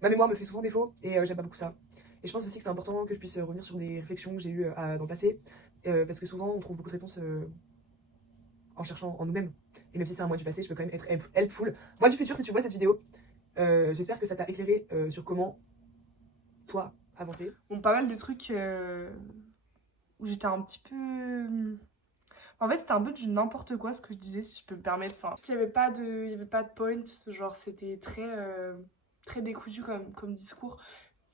Ma mémoire me fait souvent défaut et j'aime pas beaucoup ça. Et je pense aussi que c'est important que je puisse revenir sur des réflexions que j'ai eues dans le passé, parce que souvent on trouve beaucoup de réponses en cherchant en nous-mêmes. Et même si c'est un moi du passé, je peux quand même être helpful. Moi du futur, si tu vois cette vidéo, j'espère que ça t'a éclairé sur comment, toi, avancer. Bon, pas mal de trucs où j'étais un petit peu. En fait, c'était un peu du n'importe quoi ce que je disais, si je peux me permettre. Enfin, il y avait pas de point, genre c'était très décousu comme discours.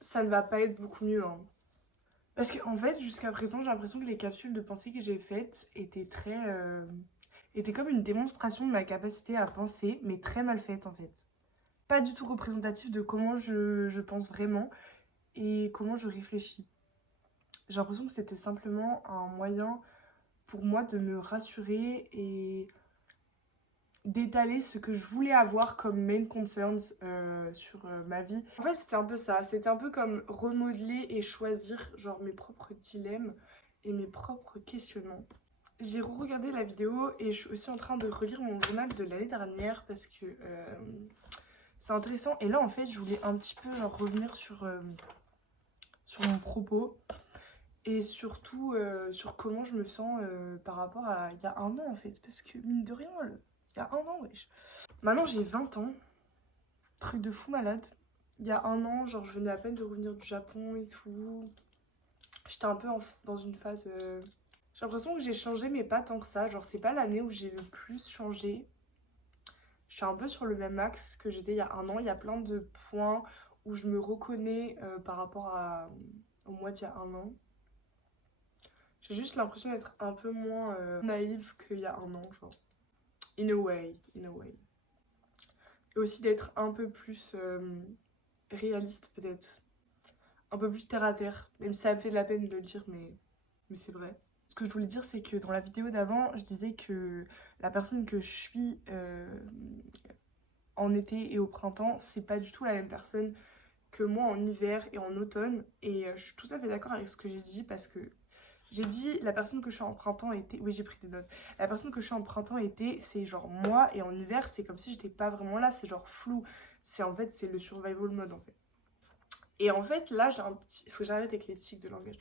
Ça ne va pas être beaucoup mieux, hein. Parce qu'en fait, jusqu'à présent, j'ai l'impression que les capsules de pensée que j'ai faites étaient comme une démonstration de ma capacité à penser, mais très mal faite en fait. Pas du tout représentative de comment je pense vraiment et comment je réfléchis. J'ai l'impression que c'était simplement un moyen pour moi de me rassurer et d'étaler ce que je voulais avoir comme main concerns sur ma vie. En fait, c'était un peu ça. C'était un peu comme remodeler et choisir genre mes propres dilemmes et mes propres questionnements. J'ai regardé la vidéo et je suis aussi en train de relire mon journal de l'année dernière parce que c'est intéressant. Et là, en fait, je voulais un petit peu genre, revenir sur mon propos et surtout sur comment je me sens par rapport à il y a un an en fait. Parce que mine de rien, il y a un an, wesh. Maintenant, j'ai 20 ans. Truc de fou malade. Il y a un an, genre, je venais à peine de revenir du Japon et tout. J'étais un peu dans une phase. J'ai l'impression que j'ai changé, mais pas tant que ça. Genre, c'est pas l'année où j'ai le plus changé. Je suis un peu sur le même axe que j'étais il y a un an. Il y a plein de points où je me reconnais par rapport au mois d'il y a un an. J'ai juste l'impression d'être un peu moins naïve qu'il y a un an, genre. In a way, in a way. Et aussi d'être un peu plus réaliste, peut-être. Un peu plus terre à terre. Même si ça me fait de la peine de le dire, mais c'est vrai. Ce que je voulais dire, c'est que dans la vidéo d'avant, je disais que la personne que je suis en été et au printemps, c'est pas du tout la même personne que moi en hiver et en automne. Et je suis tout à fait d'accord avec ce que j'ai dit parce que j'ai dit la personne que je suis en printemps et été. Oui, j'ai pris des notes. La personne que je suis en printemps et été, c'est genre moi et en hiver, c'est comme si j'étais pas vraiment là, c'est genre flou. C'est en fait, c'est le survival mode en fait. Et en fait, là, j'ai un petit. Faut que j'arrête avec les tics de langage.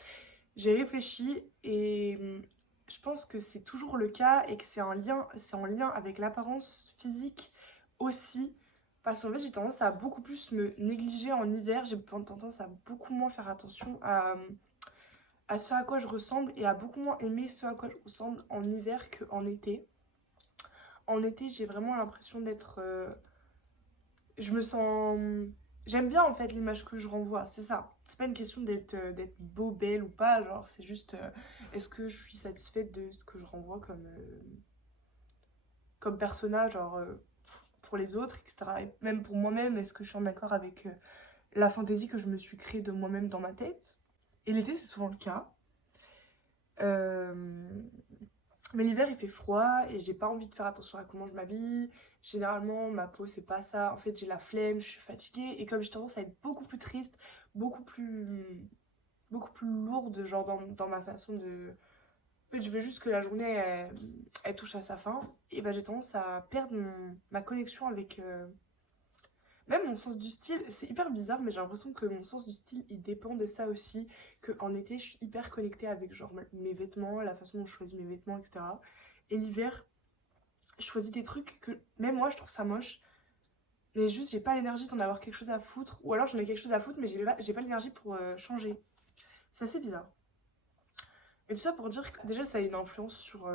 J'ai réfléchi et je pense que c'est toujours le cas et que c'est en lien avec l'apparence physique aussi. Parce qu'en fait, j'ai tendance à beaucoup plus me négliger en hiver. J'ai tendance à beaucoup moins faire attention à ce à quoi je ressemble et à beaucoup moins aimer ce à quoi je ressemble en hiver qu'en été. En été, j'ai vraiment l'impression d'être. Je me sens. J'aime bien en fait l'image que je renvoie, c'est ça. C'est pas une question d'être beau, belle ou pas, genre c'est juste est-ce que je suis satisfaite de ce que je renvoie comme personnage, genre pour les autres, etc. Et même pour moi-même, est-ce que je suis en accord avec la fantaisie que je me suis créée de moi-même dans ma tête. Et l'été, c'est souvent le cas. Euh, Mais l'hiver il fait froid et j'ai pas envie de faire attention à comment je m'habille. Généralement, ma peau c'est pas ça. En fait, j'ai la flemme, je suis fatiguée et comme j'ai tendance à être beaucoup plus triste, beaucoup plus, beaucoup plus lourde, genre dans ma façon de. En fait, je veux juste que la journée elle touche à sa fin et ben j'ai tendance à perdre ma connexion avec. Même mon sens du style, c'est hyper bizarre, mais j'ai l'impression que mon sens du style il dépend de ça aussi. Que en été, je suis hyper connectée avec genre mes vêtements, la façon dont je choisis mes vêtements, etc. Et l'hiver, je choisis des trucs que même moi je trouve ça moche, mais juste j'ai pas l'énergie d'en avoir quelque chose à foutre. Ou alors j'en ai quelque chose à foutre, mais j'ai pas l'énergie pour changer. C'est assez bizarre. Et tout ça pour dire que déjà ça a une influence sur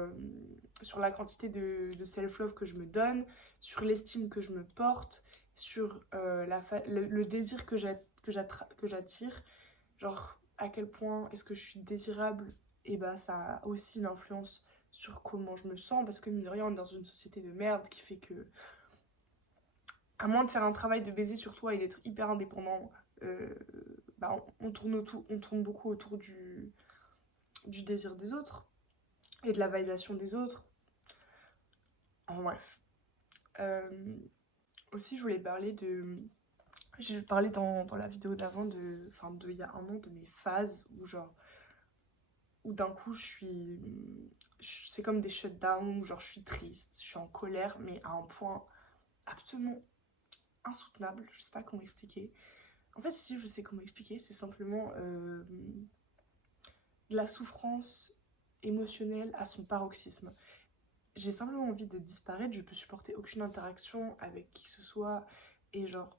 la quantité de self-love que je me donne, sur l'estime que je me porte, sur le désir que j'attire. Genre à quel point est-ce que je suis désirable, et bah ça a aussi une influence sur comment je me sens parce que mine de rien on est dans une société de merde qui fait que à moins de faire un travail de baiser sur toi et d'être hyper indépendant, euh, bah on tourne beaucoup autour du désir des autres et de la validation des autres. En bref. Euh, Aussi, je voulais parler de. J'ai parlé dans la vidéo d'avant, enfin, il y a un an, de mes phases où, genre, où d'un coup, c'est comme des shutdowns où, genre, je suis triste, je suis en colère, mais à un point absolument insoutenable, je sais pas comment expliquer. En fait, si je sais comment expliquer, c'est simplement de la souffrance émotionnelle à son paroxysme. J'ai simplement envie de disparaître, je peux supporter aucune interaction avec qui que ce soit, et genre,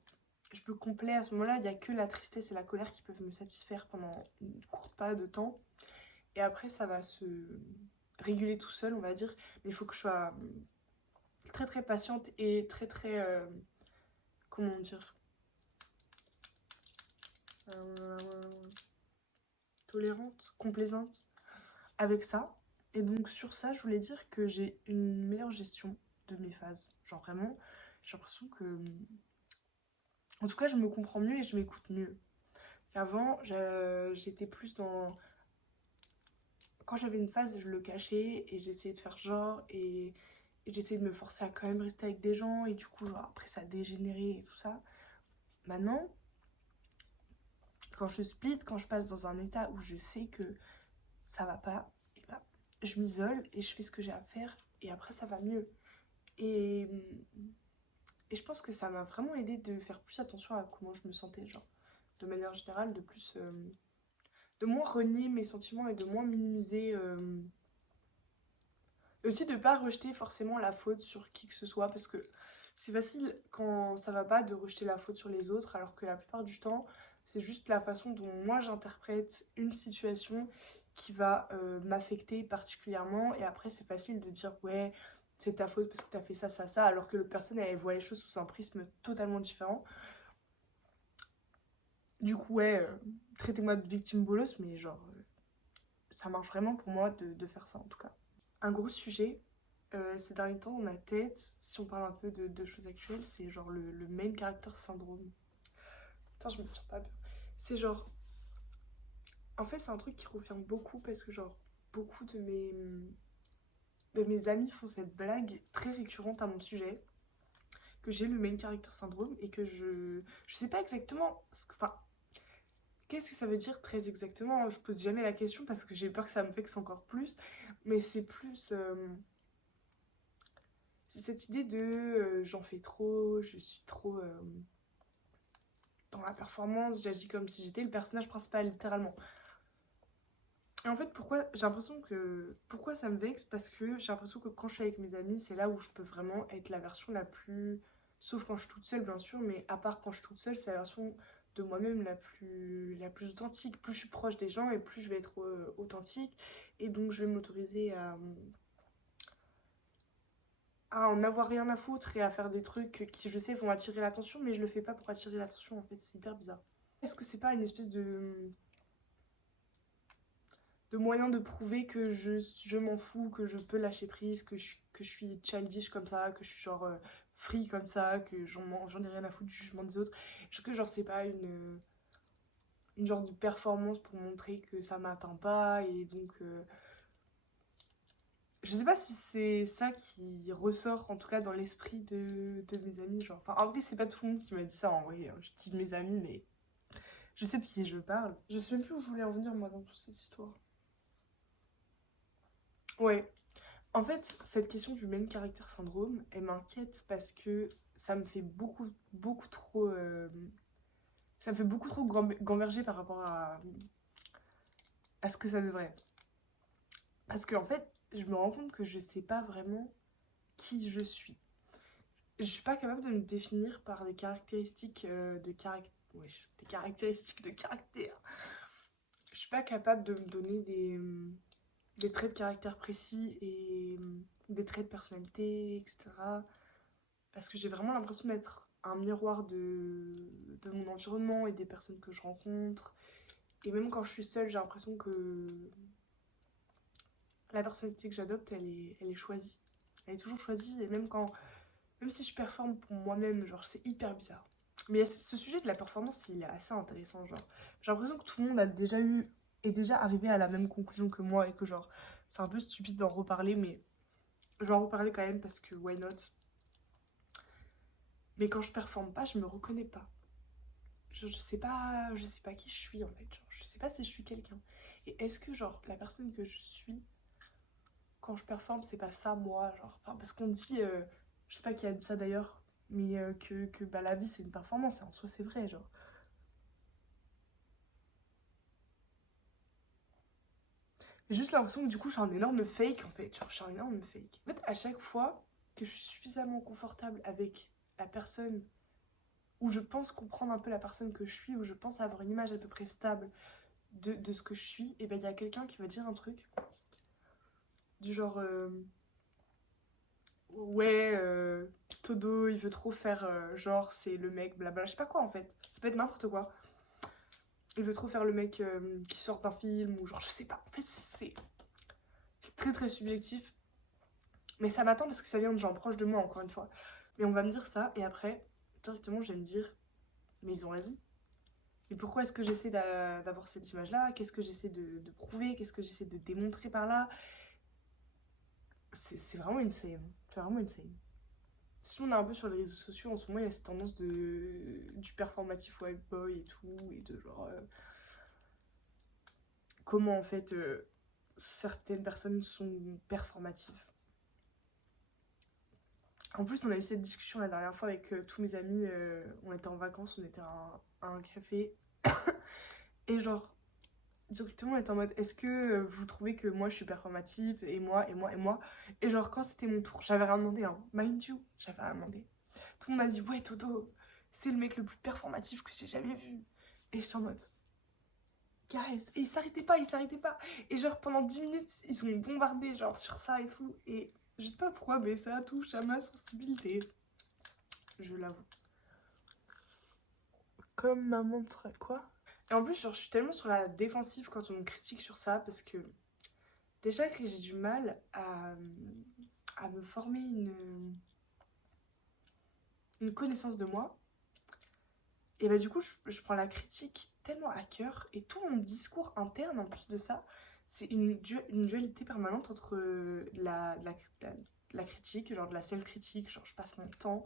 je peux complet à ce moment-là, il n'y a que la tristesse et la colère qui peuvent me satisfaire pendant une courte période de temps, et après ça va se réguler tout seul, on va dire, mais il faut que je sois très très patiente et très très, comment dire, euh, tolérante, complaisante avec ça. Et donc sur ça, je voulais dire que j'ai une meilleure gestion de mes phases. Genre vraiment, j'ai l'impression que... En tout cas, je me comprends mieux et je m'écoute mieux. Qu'avant, j'étais plus dans... Quand j'avais une phase, je le cachais et j'essayais de faire genre et j'essayais de me forcer à quand même rester avec des gens et du coup, genre, après ça a dégénéré et tout ça. Maintenant, quand je split, quand je passe dans un état où je sais que ça va pas, et bah, je m'isole et je fais ce que j'ai à faire et après ça va mieux. Et, et je pense que ça m'a vraiment aidé de faire plus attention à comment je me sentais, genre, de manière générale, de plus, de moins renier mes sentiments et de moins minimiser, et aussi de pas rejeter forcément la faute sur qui que ce soit, parce que c'est facile quand ça va pas de rejeter la faute sur les autres, alors que la plupart du temps, c'est juste la façon dont moi j'interprète une situation qui va m'affecter particulièrement, et après c'est facile de dire ouais, c'est ta faute parce que t'as fait ça, ça, ça, alors que l'autre personne elle voit les choses sous un prisme totalement différent. Du coup, ouais, traitez-moi de victime bolos, mais genre, ça marche vraiment pour moi de faire ça en tout cas. Un gros sujet ces derniers temps dans ma tête, si on parle un peu de choses actuelles, c'est genre le main character syndrome. Putain, je me tiens pas bien. C'est genre, en fait, c'est un truc qui revient beaucoup parce que genre, beaucoup de mes amis font cette blague très récurrente à mon sujet, que j'ai le main character syndrome et que je sais pas exactement, enfin, qu'est-ce que ça veut dire très exactement. Je pose jamais la question parce que j'ai peur que ça me vexe encore plus, mais c'est plus... c'est cette idée de j'en fais trop, je suis trop dans la performance, j'agis comme si j'étais le personnage principal, littéralement. Et en fait, pourquoi j'ai l'impression que. Pourquoi ça me vexe? Parce que j'ai l'impression que quand je suis avec mes amis, c'est là où je peux vraiment être la version la plus. Sauf quand je suis toute seule, bien sûr, mais à part quand je suis toute seule, c'est la version de moi-même la plus authentique. Plus je suis proche des gens et plus je vais être authentique. Et donc, je vais m'autoriser à en avoir rien à foutre et à faire des trucs qui, je sais, vont attirer l'attention, mais je le fais pas pour attirer l'attention, en fait, c'est hyper bizarre. Est-ce que c'est pas une espèce de moyen de prouver que je m'en fous, que je peux lâcher prise, que je suis childish comme ça, que je suis genre free comme ça, que j'en ai rien à foutre du jugement des autres. Que genre c'est pas une genre de performance pour montrer que ça m'atteint pas et donc je sais pas si c'est ça qui ressort en tout cas dans l'esprit de mes amis genre. Enfin en vrai c'est pas tout le monde qui m'a dit ça en vrai, hein. Je dis mes amis mais je sais de qui je parle. Je sais même plus où je voulais en venir moi dans toute cette histoire. Ouais, en fait, cette question du main character syndrome, elle m'inquiète parce que ça me fait beaucoup trop. Ça me fait beaucoup trop gamberger par rapport à ce que ça devrait. Parce qu'en fait, je me rends compte que je sais pas vraiment qui je suis. Je suis pas capable de me définir par des caractéristiques de caractère. Wesh, des caractéristiques de caractère. Je suis pas capable de me donner des traits de caractère précis et des traits de personnalité, etc. Parce que j'ai vraiment l'impression d'être un miroir de mon environnement et des personnes que je rencontre. Et même quand je suis seule, j'ai l'impression que la personnalité que j'adopte, elle est choisie. Elle est toujours choisie, et même si je performe pour moi-même, genre c'est hyper bizarre. Mais ce sujet de la performance, il est assez intéressant, genre. J'ai l'impression que tout le monde est déjà arrivé à la même conclusion que moi, et que genre, c'est un peu stupide d'en reparler, mais je vais en reparler quand même parce que why not? Mais quand je performe pas, je me reconnais pas. Je sais pas qui je suis en fait. Genre, je sais pas si je suis quelqu'un. Et est-ce que genre la personne que je suis quand je performe, c'est pas ça moi, genre. Enfin, parce qu'on dit, je sais pas qui a dit ça d'ailleurs, mais que bah, la vie c'est une performance. Et en soi, c'est vrai, genre. J'ai juste l'impression que du coup, je suis un énorme fake en fait. Genre, je suis un énorme fake. En fait, à chaque fois que je suis suffisamment confortable avec la personne, où je pense comprendre un peu la personne que je suis, où je pense avoir une image à peu près stable de ce que je suis, et ben il y a quelqu'un qui va dire un truc du genre ouais, Todo il veut trop faire genre c'est le mec blabla, je sais pas quoi en fait, ça peut être n'importe quoi. Il veut trop faire le mec qui sort d'un film ou genre je sais pas, en fait c'est très très subjectif, mais ça m'attend parce que ça vient de gens proches de moi encore une fois. Mais on va me dire ça et après directement je vais me dire mais ils ont raison. Et pourquoi est-ce que j'essaie d'avoir cette image-là? Qu'est-ce que j'essaie de prouver? Qu'est-ce que j'essaie de démontrer par là? C'est vraiment insane. C'est vraiment insane. Si on est un peu sur les réseaux sociaux, en ce moment, il y a cette tendance du performatif white boy et tout, et de genre... comment, en fait, certaines personnes sont performatives. En plus, on a eu cette discussion la dernière fois avec tous mes amis. On était en vacances, on était à un café. Et genre, directement, on était en mode, est-ce que vous trouvez que moi, je suis performative? Et moi, et moi, et moi. Et genre, quand c'était mon tour, j'avais rien demandé, hein. Mind you, j'avais rien demandé. Tout le monde m'a dit, ouais, Toto, c'est le mec le plus performatif que j'ai jamais vu. Et j'étais en mode, guys. Et ils s'arrêtaient pas, ils s'arrêtaient pas. Et genre, pendant 10 minutes, ils sont bombardés, genre, sur ça et tout. Et je sais pas pourquoi, mais ça touche à ma sensibilité. Je l'avoue. Comme ma montre, quoi? Et en plus, genre, je suis tellement sur la défensive quand on me critique sur ça, parce que déjà que j'ai du mal à me former une connaissance de moi. Et bah du coup, je prends la critique tellement à cœur. Et tout mon discours interne, en plus de ça, c'est une dualité permanente entre la critique, genre de la self-critique. Genre, je passe mon temps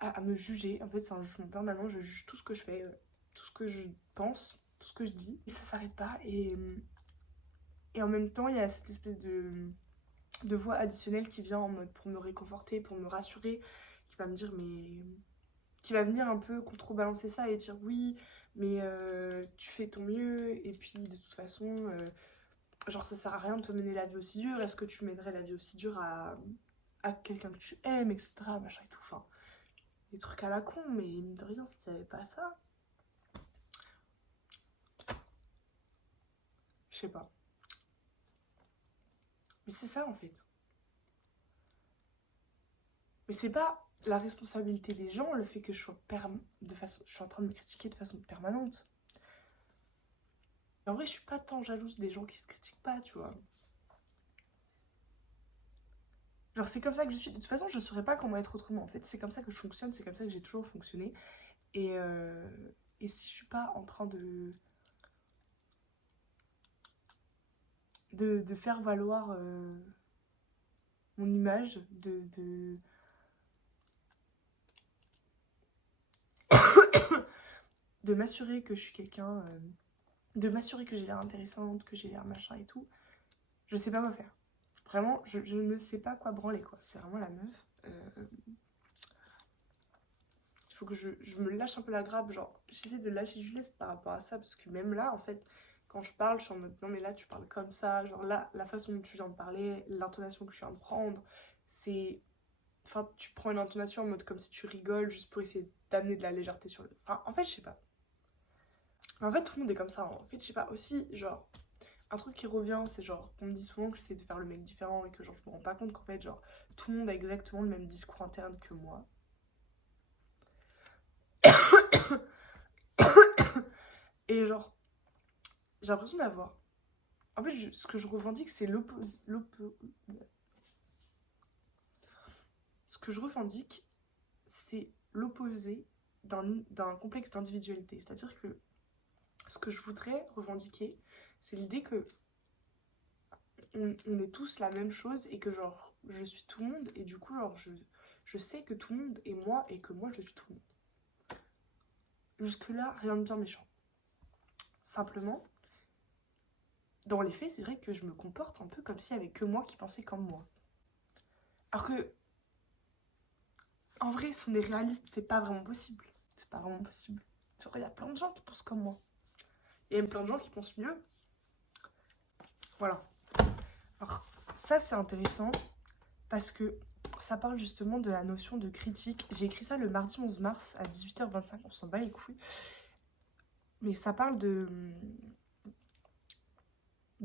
à me juger. En fait, c'est un jugement permanent. Je juge tout ce que je fais, tout ce que je pense, tout ce que je dis. Et ça s'arrête pas. Et en même temps, il y a cette espèce de voix additionnelle qui vient en mode pour me réconforter, pour me rassurer, qui va me dire mais... qui va venir un peu contrebalancer ça et dire oui, mais tu fais ton mieux, et puis de toute façon, genre ça sert à rien de te mener la vie aussi dure, est-ce que tu mènerais la vie aussi dure à quelqu'un que tu aimes, etc. Machin et tout, enfin, des trucs à la con, mais mine de rien, si t'avais pas ça, je sais pas. Mais c'est ça en fait. Mais c'est pas la responsabilité des gens, le fait que je sois, je suis en train de me critiquer de façon permanente. En vrai, je suis pas tant jalouse des gens qui se critiquent pas, tu vois. Genre, c'est comme ça que je suis. De toute façon, je saurais pas comment être autrement. En fait, c'est comme ça que je fonctionne, c'est comme ça que j'ai toujours fonctionné. Et si je suis pas en train de faire valoir mon image, de m'assurer que je suis quelqu'un, de m'assurer que j'ai l'air intéressante, que j'ai l'air machin et tout, je sais pas quoi faire. Vraiment, je ne sais pas quoi branler, quoi. C'est vraiment la meuf. Il faut que je me lâche un peu la grappe, genre, j'essaie de lâcher du lest par rapport à ça, parce que même là, en fait, quand je parle, je suis en mode, non mais là, tu parles comme ça, genre là, la façon dont tu viens de parler, l'intonation que je viens de prendre, c'est... Enfin, tu prends une intonation en mode comme si tu rigoles, juste pour essayer d'amener de la légèreté sur le... Enfin, en fait, je sais pas. En fait, tout le monde est comme ça, hein. En fait, je sais pas, aussi, genre, un truc qui revient, c'est genre, on me dit souvent que j'essaie de faire le mec différent et que genre, je me rends pas compte qu'en fait, genre, tout le monde a exactement le même discours interne que moi. Et genre, j'ai l'impression d'avoir... En fait, ce que je revendique, c'est l'opposé... Ce que je revendique, c'est l'opposé d'un complexe d'individualité. C'est-à-dire que ce que je voudrais revendiquer, c'est l'idée que on est tous la même chose et que genre, je suis tout le monde et du coup, genre, je sais que tout le monde est moi et que moi, je suis tout le monde. Jusque-là, rien de bien méchant. Simplement, dans les faits, c'est vrai que je me comporte un peu comme s'il n'y avait que moi qui pensais comme moi. Alors que, en vrai, si on est réaliste, c'est pas vraiment possible. C'est pas vraiment possible. Genre, il y a plein de gens qui pensent comme moi. Il y a même plein de gens qui pensent mieux. Voilà. Alors, ça, c'est intéressant parce que ça parle justement de la notion de critique. J'ai écrit ça le mardi 11 mars à 18h25, on s'en bat les couilles. Mais ça parle de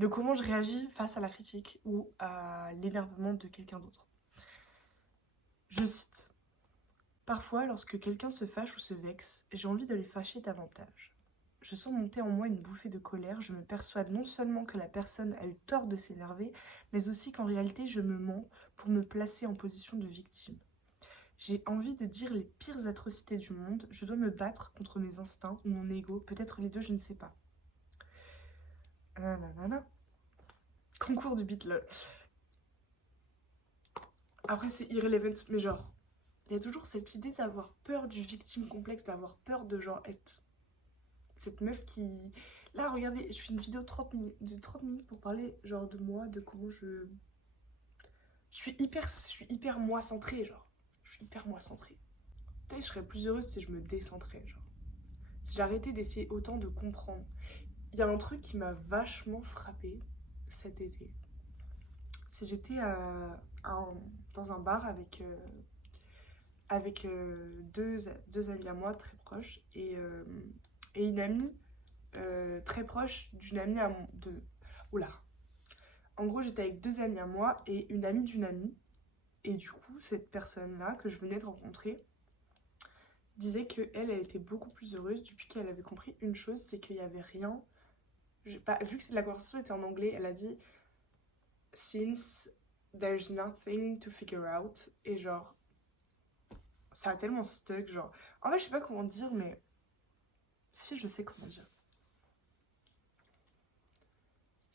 comment je réagis face à la critique ou à l'énervement de quelqu'un d'autre. Je cite. Parfois, lorsque quelqu'un se fâche ou se vexe, j'ai envie de les fâcher davantage. Je sens monter en moi une bouffée de colère, je me persuade non seulement que la personne a eu tort de s'énerver, mais aussi qu'en réalité je me mens pour me placer en position de victime. J'ai envie de dire les pires atrocités du monde, je dois me battre contre mes instincts ou mon ego, peut-être les deux, je ne sais pas. Nanana. Concours du beat, lol. Après c'est irrelevant, mais genre, il y a toujours cette idée d'avoir peur du victime complexe, d'avoir peur de genre être cette meuf qui... Là, regardez, je fais une vidéo de 30 minutes pour parler genre de moi, de comment je... Je suis hyper moi centrée, genre. Je suis hyper moi centrée. Peut-être que je serais plus heureuse si je me décentrais, genre. Si j'arrêtais d'essayer autant de comprendre. Il y a un truc qui m'a vachement frappée cet été. C'est j'étais dans un bar avec deux amis à moi très proches et une amie très proche d'une amie à mon... Oula. En gros, j'étais avec deux amis à moi et une amie d'une amie. Et du coup, cette personne-là que je venais de rencontrer disait qu'elle, elle était beaucoup plus heureuse depuis qu'elle avait compris une chose, c'est qu'il n'y avait rien... vu que la conversation était en anglais, elle a dit « Since there's nothing to figure out ». Et genre, ça a tellement stuck, genre... En fait, je sais pas comment dire, mais... Si, je sais comment dire.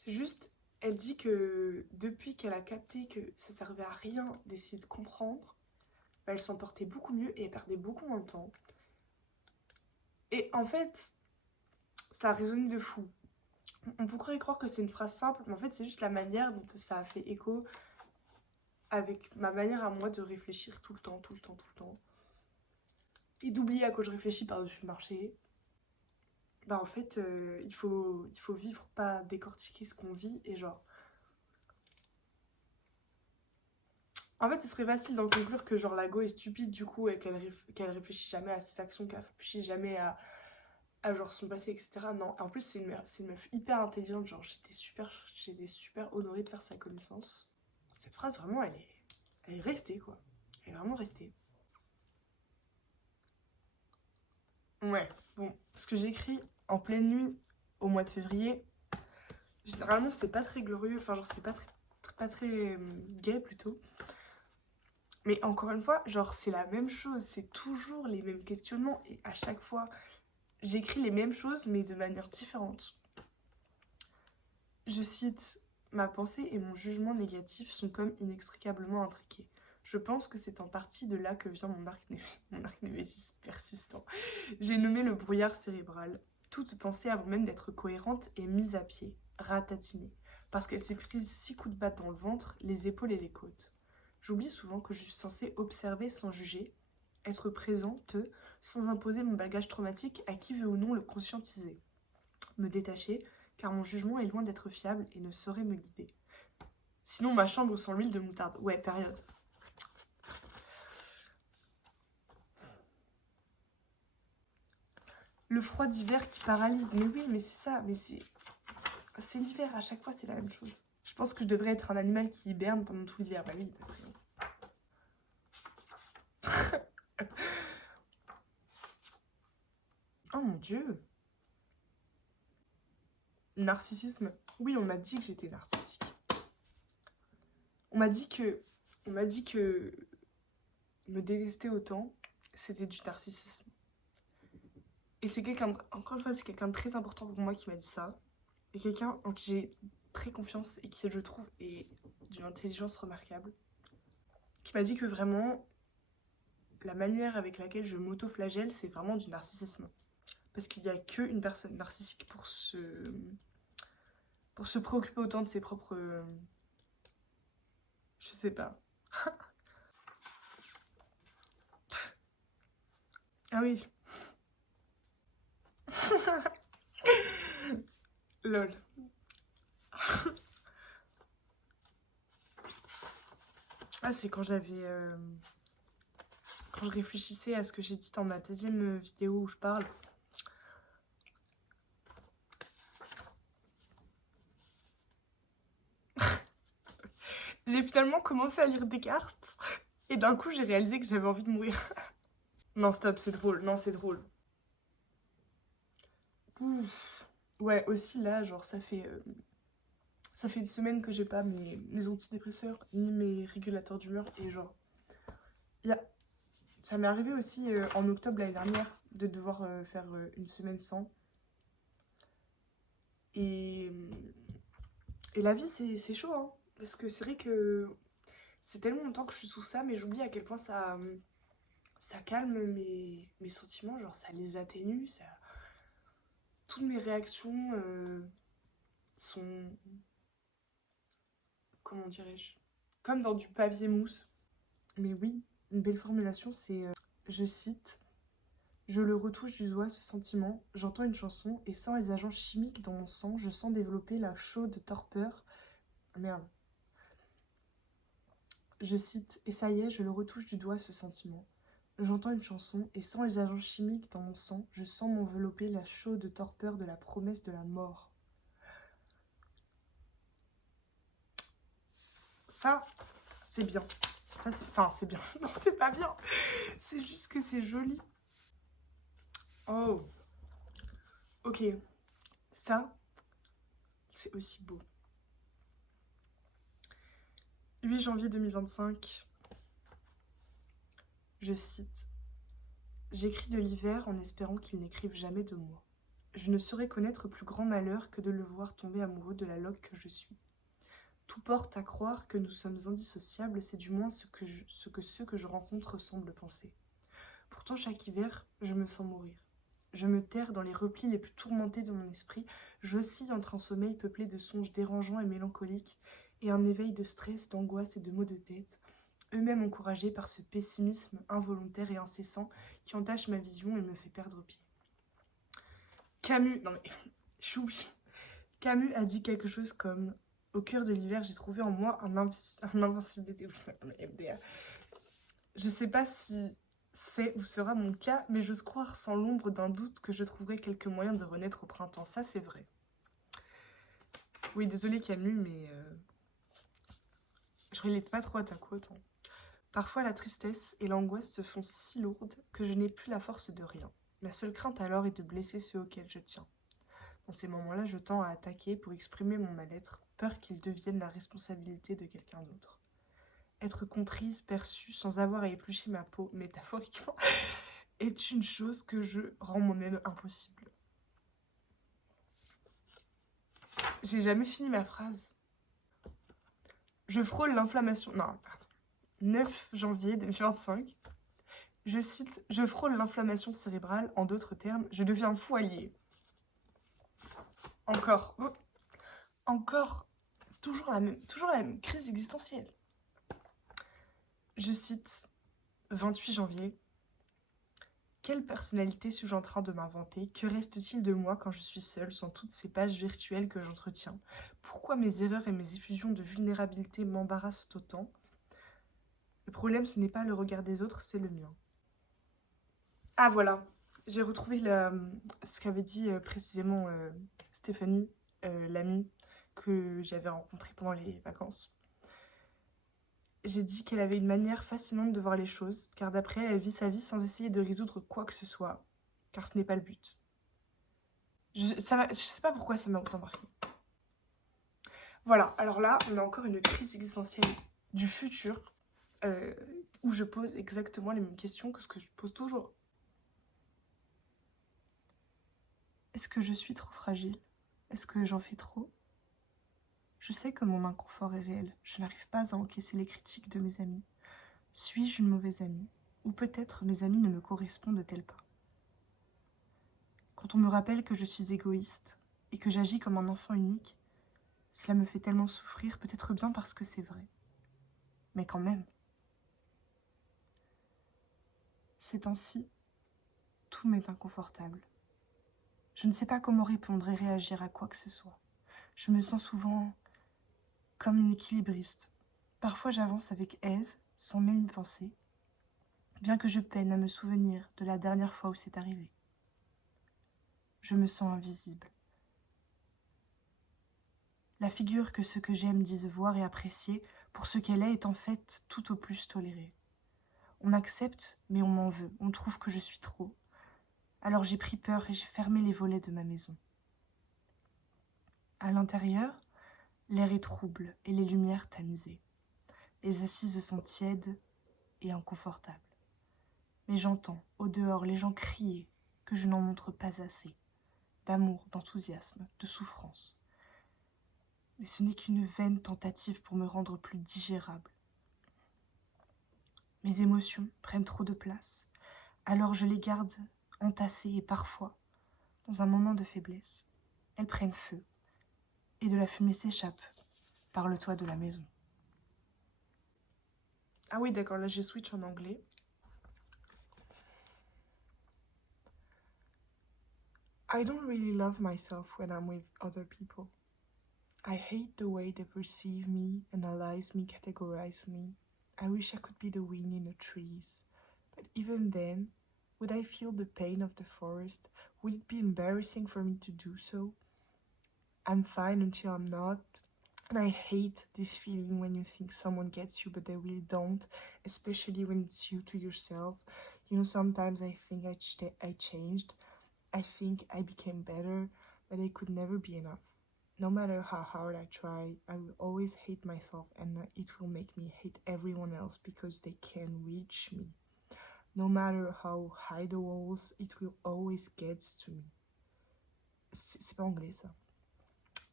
C'est juste, elle dit que depuis qu'elle a capté que ça servait à rien d'essayer de comprendre, bah, elle s'en portait beaucoup mieux et elle perdait beaucoup moins de temps. Et en fait, ça a résonné de fou. On pourrait croire que c'est une phrase simple, mais en fait, c'est juste la manière dont ça a fait écho avec ma manière à moi de réfléchir tout le temps. Et d'oublier à quoi je réfléchis par-dessus le marché. Bah en fait, il faut vivre, pas décortiquer ce qu'on vit et genre... En fait, ce serait facile d'en conclure que genre la go est stupide du coup et qu'elle réfléchit jamais à ses actions, qu'elle réfléchit jamais à genre son passé, etc. Non, en plus c'est une meuf hyper intelligente, genre j'étais super honorée de faire sa connaissance. Cette phrase vraiment elle est restée quoi, elle est vraiment restée. Ouais, bon, ce que j'écris en pleine nuit au mois de février, généralement c'est pas très glorieux, enfin genre c'est pas très gay plutôt. Mais encore une fois, genre c'est la même chose, c'est toujours les mêmes questionnements et à chaque fois j'écris les mêmes choses mais de manière différente. Je cite, ma pensée et mon jugement négatif sont comme inextricablement intriqués. Je pense que c'est en partie de là que vient mon arc némésis persistant. J'ai nommé le brouillard cérébral. Toute pensée avant même d'être cohérente est mise à pied, ratatinée, parce qu'elle s'est prise 6 coups de batte dans le ventre, les épaules et les côtes. J'oublie souvent que je suis censée observer sans juger, être présente sans imposer mon bagage traumatique à qui veut ou non le conscientiser. Me détacher, car mon jugement est loin d'être fiable et ne saurait me guider. Sinon ma chambre sent l'huile de moutarde. Ouais, période. Le froid d'hiver qui paralyse. Mais oui, mais c'est ça, mais c'est l'hiver, à chaque fois c'est la même chose. Je pense que je devrais être un animal qui hiberne pendant tout l'hiver. Bah oui, oh mon dieu. Narcissisme. Oui, on m'a dit que j'étais narcissique. On m'a dit que me détester autant, c'était du narcissisme. Et c'est encore une fois, c'est quelqu'un de très important pour moi qui m'a dit ça. Et quelqu'un en qui j'ai très confiance et qui, je trouve, est d'une intelligence remarquable. Qui m'a dit que vraiment, la manière avec laquelle je m'auto-flagelle, c'est vraiment du narcissisme. Parce qu'il n'y a qu'une personne narcissique pour se préoccuper autant de ses propres... je sais pas. Ah oui. Lol. Ah, c'est quand j'avais... quand je réfléchissais à ce que j'ai dit dans ma deuxième vidéo où je parle. J'ai finalement commencé à lire Descartes. Et d'un coup, j'ai réalisé que j'avais envie de mourir. Non, stop, c'est drôle. Non, c'est drôle. Ouf. Ouais, aussi là, genre, ça fait une semaine que j'ai pas mes antidépresseurs ni mes régulateurs d'humeur. Et genre, y a... ça m'est arrivé aussi en octobre l'année dernière de devoir faire une semaine sans. Et, et la vie, c'est chaud, hein. Parce que c'est vrai que c'est tellement longtemps que je suis sous ça, mais j'oublie à quel point ça calme mes sentiments, genre ça les atténue, ça... Toutes mes réactions sont... Comment dirais-je? Comme dans du papier mousse. Mais oui, une belle formulation, c'est, je cite, je le retouche du doigt ce sentiment, j'entends une chanson et sans les agents chimiques dans mon sang, je sens développer la chaude torpeur. Merde. Je cite, et ça y est, je le retouche du doigt ce sentiment. J'entends une chanson et sans les agents chimiques dans mon sang, je sens m'envelopper la chaude torpeur de la promesse de la mort. Ça, c'est bien. Ça, c'est... Enfin, c'est bien. Non, c'est pas bien. C'est juste que c'est joli. Oh, ok. Ça, c'est aussi beau. 8 janvier 2025, je cite, « J'écris de l'hiver en espérant qu'il n'écrive jamais de moi. Je ne saurais connaître plus grand malheur que de le voir tomber amoureux de la loque que je suis. Tout porte à croire que nous sommes indissociables, c'est du moins ce que ceux que je rencontre semblent penser. Pourtant, chaque hiver, je me sens mourir. Je me terre dans les replis les plus tourmentés de mon esprit, j'oscille entre un sommeil peuplé de songes dérangeants et mélancoliques, et un éveil de stress, d'angoisse et de maux de tête, eux-mêmes encouragés par ce pessimisme involontaire et incessant qui entache ma vision et me fait perdre pied. » Camus, non mais, choui. Camus a dit quelque chose comme « Au cœur de l'hiver, j'ai trouvé en moi un invincibilité. » Je sais pas si c'est ou sera mon cas, mais j'ose croire sans l'ombre d'un doute que je trouverai quelques moyens de renaître au printemps. Ça, c'est vrai. Oui, désolé Camus, mais je relate pas trop à ta quote. Hein. Parfois, la tristesse et l'angoisse se font si lourdes que je n'ai plus la force de rien. Ma seule crainte alors est de blesser ceux auxquels je tiens. Dans ces moments-là, je tends à attaquer pour exprimer mon mal-être, peur qu'il devienne la responsabilité de quelqu'un d'autre. Être comprise, perçue, sans avoir à éplucher ma peau, métaphoriquement, est une chose que je rends moi-même impossible. J'ai jamais fini ma phrase. Je frôle l'inflammation... Non, pardon. 9 janvier 2025. Je cite, « Je frôle l'inflammation cérébrale, en d'autres termes, je deviens fou allié. » Encore. Oh. Encore. Toujours la même crise existentielle. Je cite, 28 janvier. « Quelle personnalité suis-je en train de m'inventer? Que reste-t-il de moi quand je suis seule, sans toutes ces pages virtuelles que j'entretiens? Pourquoi mes erreurs et mes effusions de vulnérabilité m'embarrassent autant? Le problème, ce n'est pas le regard des autres, c'est le mien. » Ah voilà, j'ai retrouvé ce qu'avait dit précisément Stéphanie, l'amie que j'avais rencontrée pendant les vacances. J'ai dit qu'elle avait une manière fascinante de voir les choses, car d'après elle, elle vit sa vie sans essayer de résoudre quoi que ce soit, car ce n'est pas le but. Je sais pas pourquoi ça m'a autant marqué. Voilà, alors là, on a encore une crise existentielle du futur, où je pose exactement les mêmes questions que ce que je pose toujours. Est-ce que je suis trop fragile? Est-ce que j'en fais trop? Je sais que mon inconfort est réel. Je n'arrive pas à encaisser les critiques de mes amis. Suis-je une mauvaise amie? Ou peut-être mes amis ne me correspondent-elles pas? Quand on me rappelle que je suis égoïste et que j'agis comme un enfant unique, cela me fait tellement souffrir, peut-être bien parce que c'est vrai. Mais quand même. Ces temps-ci, tout m'est inconfortable. Je ne sais pas comment répondre et réagir à quoi que ce soit. Je me sens souvent comme une équilibriste. Parfois j'avance avec aise, sans même y penser, bien que je peine à me souvenir de la dernière fois où c'est arrivé. Je me sens invisible. La figure que ceux que j'aime disent voir et apprécier pour ce qu'elle est en fait tout au plus tolérée. On m'accepte, mais on m'en veut, on trouve que je suis trop. Alors j'ai pris peur et j'ai fermé les volets de ma maison. À l'intérieur, l'air est trouble et les lumières tamisées. Les assises sont tièdes et inconfortables. Mais j'entends, au dehors, les gens crier que je n'en montre pas assez, d'amour, d'enthousiasme, de souffrance. Mais ce n'est qu'une vaine tentative pour me rendre plus digérable. Mes émotions prennent trop de place, alors je les garde entassées et parfois, dans un moment de faiblesse, elles prennent feu et de la fumée s'échappe par le toit de la maison. Ah oui, d'accord, là j'ai switch en anglais. I don't really love myself when I'm with other people. I hate the way they perceive me, analyze me, categorize me. I wish I could be the wind in the trees. But even then, would I feel the pain of the forest? Would it be embarrassing for me to do so? I'm fine until I'm not. And I hate this feeling when you think someone gets you but they really don't, especially when it's you to yourself. You know, sometimes I think I changed. I think I became better, but I could never be enough. No matter how hard I try, I will always hate myself and it will make me hate everyone else because they can't reach me. No matter how high the walls, it will always get to me. C'est pas anglais ça.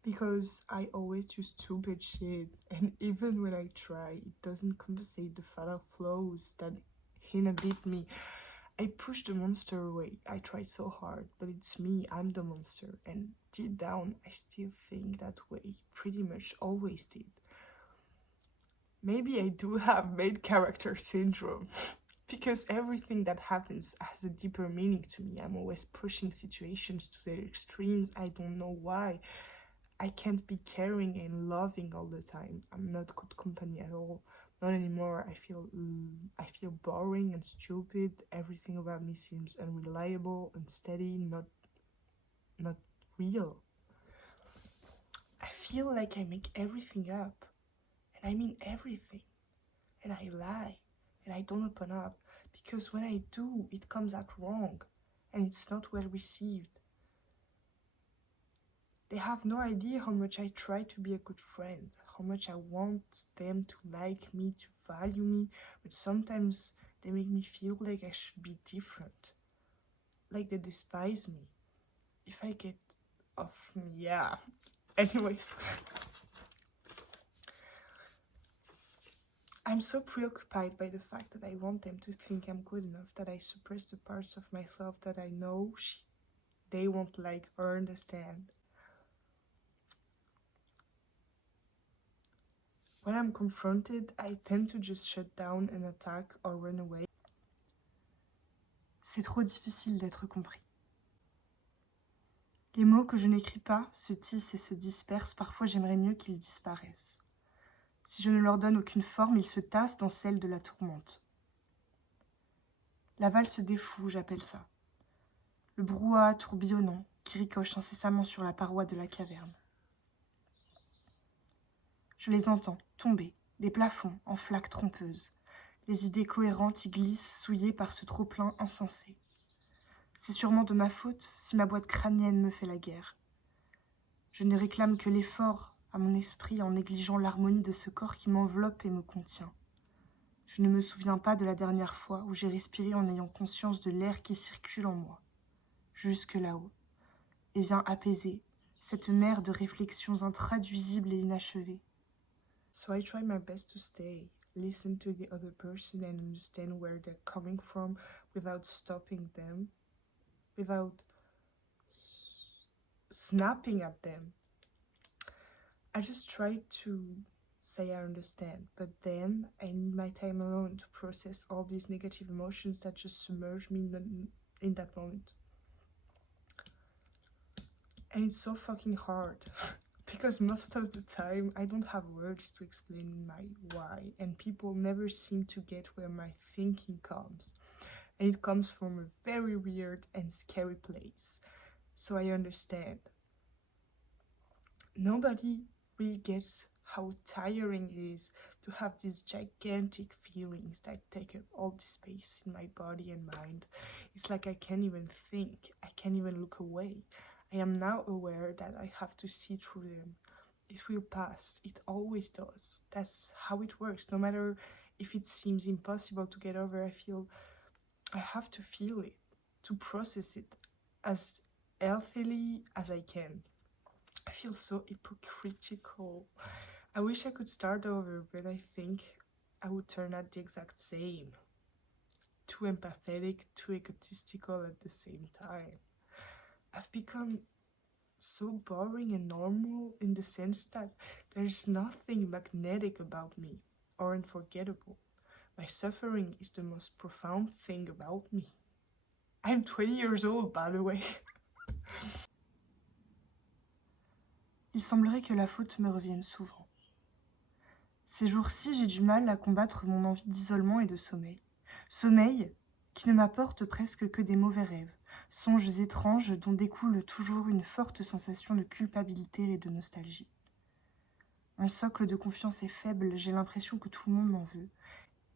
Because I always do stupid shit, and even when I try, it doesn't compensate the fatal flaws that inhibit me. I push the monster away. I tried so hard, but it's me, I'm the monster, and deep down, I still think that way. Pretty much always did. Maybe I do have main character syndrome, because everything that happens has a deeper meaning to me. I'm always pushing situations to their extremes. I don't know why. I can't be caring and loving all the time. I'm not good company at all. Not anymore. I feel boring and stupid. Everything about me seems unreliable, unsteady, not real. I feel like I make everything up. And I mean everything. And I lie. And I don't open up. Because when I do, it comes out wrong. And it's not well received. They have no idea how much I try to be a good friend, how much I want them to like me, to value me, but sometimes they make me feel like I should be different, like they despise me. If I get off me, yeah. Anyway, I'm so preoccupied by the fact that I want them to think I'm good enough that I suppress the parts of myself that I know they won't like or understand. When I'm confronted, I tend to just shut down and attack or run away. C'est trop difficile d'être compris. Les mots que je n'écris pas se tissent et se dispersent, parfois j'aimerais mieux qu'ils disparaissent. Si je ne leur donne aucune forme, ils se tassent dans celle de la tourmente. La valse des fous, j'appelle ça. Le brouhaha tourbillonnant qui ricoche incessamment sur la paroi de la caverne. Je les entends tomber, des plafonds en flaques trompeuses. Les idées cohérentes y glissent, souillées par ce trop-plein insensé. C'est sûrement de ma faute si ma boîte crânienne me fait la guerre. Je ne réclame que l'effort à mon esprit en négligeant l'harmonie de ce corps qui m'enveloppe et me contient. Je ne me souviens pas de la dernière fois où j'ai respiré en ayant conscience de l'air qui circule en moi, jusque là-haut, et vient apaiser cette mer de réflexions intraduisibles et inachevées. So I try my best to stay, listen to the other person and understand where they're coming from without stopping them, without snapping at them. I just try to say I understand, but then I need my time alone to process all these negative emotions that just submerge me in that moment. And it's so fucking hard Because most of the time I don't have words to explain my why, and people never seem to get where my thinking comes. And it comes from a very weird and scary place. So I understand. Nobody really gets how tiring it is to have these gigantic feelings that take up all the space in my body and mind. It's like I can't even think, I can't even look away. I am now aware that I have to see through them. It will pass, it always does. That's how it works. No matter if it seems impossible to get over, I have to feel it, to process it as healthily as I can. I feel so hypocritical. I wish I could start over, but I think I would turn out the exact same. Too empathetic, too egotistical at the same time. I've become so boring and normal in the sense that there's nothing magnetic about me or unforgettable. My suffering is the most profound thing about me. I'm 20 years old, by the way. Il semblerait que la faute me revienne souvent. Ces jours-ci, j'ai du mal à combattre mon envie d'isolement et de sommeil. Sommeil qui ne m'apporte presque que des mauvais rêves, songes étranges dont découle toujours une forte sensation de culpabilité et de nostalgie. Mon socle de confiance est faible, j'ai l'impression que tout le monde m'en veut,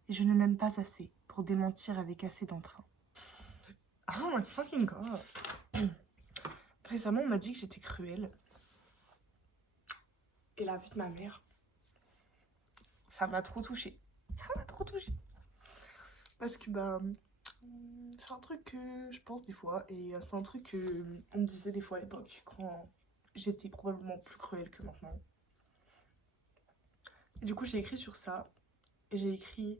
et je ne m'aime pas assez pour démentir avec assez d'entrain. Oh my fucking god! Récemment, on m'a dit que j'étais cruelle. Et la vie de ma mère, ça m'a trop touchée. Ça m'a trop touchée. Parce que c'est un truc que je pense des fois, et c'est un truc que on me disait des fois à l'époque, quand j'étais probablement plus cruelle que maintenant. Et du coup, j'ai écrit sur ça, et j'ai écrit,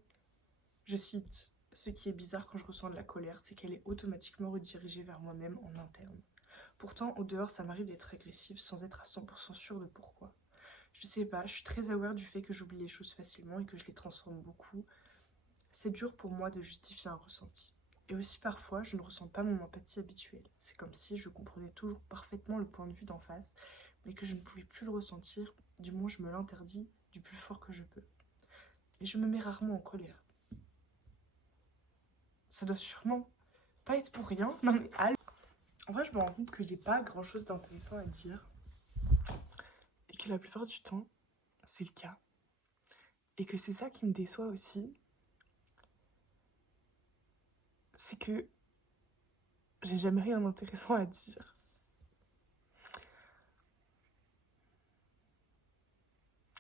je cite, « Ce qui est bizarre quand je ressens de la colère, c'est qu'elle est automatiquement redirigée vers moi-même en interne. Pourtant, au dehors, ça m'arrive d'être agressive sans être à 100% sûre de pourquoi. Je sais pas, je suis très aware du fait que j'oublie les choses facilement et que je les transforme beaucoup. C'est dur pour moi de justifier un ressenti. Et aussi parfois, je ne ressens pas mon empathie habituelle. C'est comme si je comprenais toujours parfaitement le point de vue d'en face, mais que je ne pouvais plus le ressentir, du moins je me l'interdis du plus fort que je peux. Et je me mets rarement en colère. Ça doit sûrement pas être pour rien. Non mais en vrai, je me rends compte que j'ai pas grand chose d'intéressant à dire. Et que la plupart du temps, c'est le cas. Et que c'est ça qui me déçoit aussi. C'est que j'ai jamais rien d'intéressant à dire.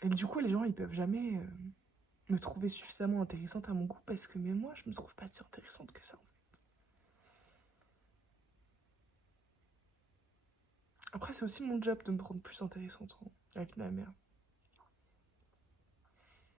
Et du coup, les gens, ils peuvent jamais me trouver suffisamment intéressante à mon goût parce que même moi, je me trouve pas si intéressante que ça, en fait. Après, c'est aussi mon job de me rendre plus intéressante, hein, la vie de ma mère.